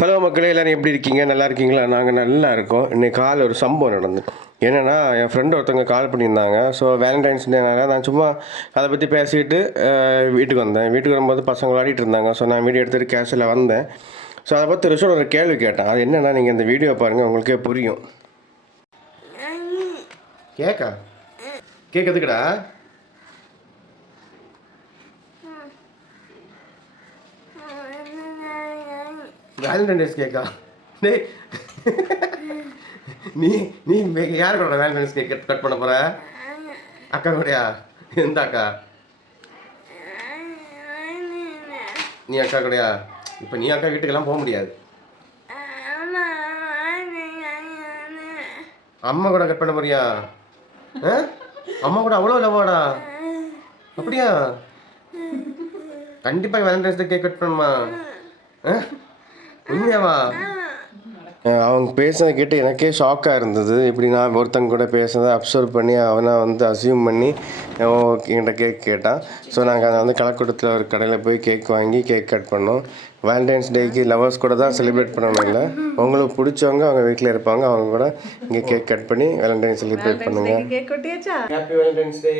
Hello மக்களே, எல்லோரும் எப்படி இருக்கீங்க? நல்லா இருக்கீங்களா? நாங்கள் நல்லா இருக்கோம். இன்றைக்கி காலையில் ஒரு சம்பவம் நடந்து என்னென்னா, என் ஃப்ரெண்டு ஒருத்தவங்க கால் பண்ணியிருந்தாங்க. ஸோ வேலண்டைன்ஸ் டேனால நான் சும்மா அதை பற்றி பேசிட்டு வீட்டுக்கு வந்தேன். வீட்டுக்கு வரும்போது பசங்க விளையாடிட்டு இருந்தாங்க. ஸோ நான் வீடியோ எடுத்துகிட்டு கேஷில் வந்தேன். ஸோ அதை பற்றி ரிஷோட ஒரு கேள்வி கேட்டேன். அது என்னென்னா, நீங்கள் இந்த வீடியோ பாருங்கள், உங்களுக்கே புரியும். கேட்கறதுக்குடா வேலண்டைன்ஸ் கேக்கா? டேய், நீ நீ யார் கூட வேலண்டைன்ஸ் கேக் கட் பண்ண போற? அக்கா கூடயா? எந்த அக்கா? நீ அக்கா கூடயா? இப்போ நீ அக்கா வீட்டுக்கெல்லாம் போக முடியாது. அம்மா கூட கட் பண்ண போறியா? அம்மா கூட அவ்வளோ லவ்வாடா? அப்படியா? கண்டிப்பாக வேலண்டைன்ஸ் டே கேக் கட் பண்ணுமா? உண்மையாவா? அவங்க பேசுனதை கேட்டு எனக்கே ஷாக்காக இருந்தது. இப்படி நான் ஒருத்தங்க கூட பேசுனதை அப்சர்வ் பண்ணி அவனை அசியூம் பண்ணி என்கிட்ட கேக் கேட்டான். ஸோ நாங்கள் அதை கலக்கூட்டத்தில் ஒரு கடையில் போய் கேக் வாங்கி கேக் கட் பண்ணோம். வேலண்டைன்ஸ் டேக்கு லவர்ஸ் கூட தான் செலிப்ரேட் பண்ணணும் இல்லை, உங்களுக்கு பிடிச்சவங்க அவங்க வீட்டில் இருப்பாங்க, அவங்க கூட இங்கே கேக் கட் பண்ணி வேலண்டைன்ஸ் செலிப்ரேட் பண்ணுங்கள். ஹாப்பி வேலண்டைன்ஸ் டே.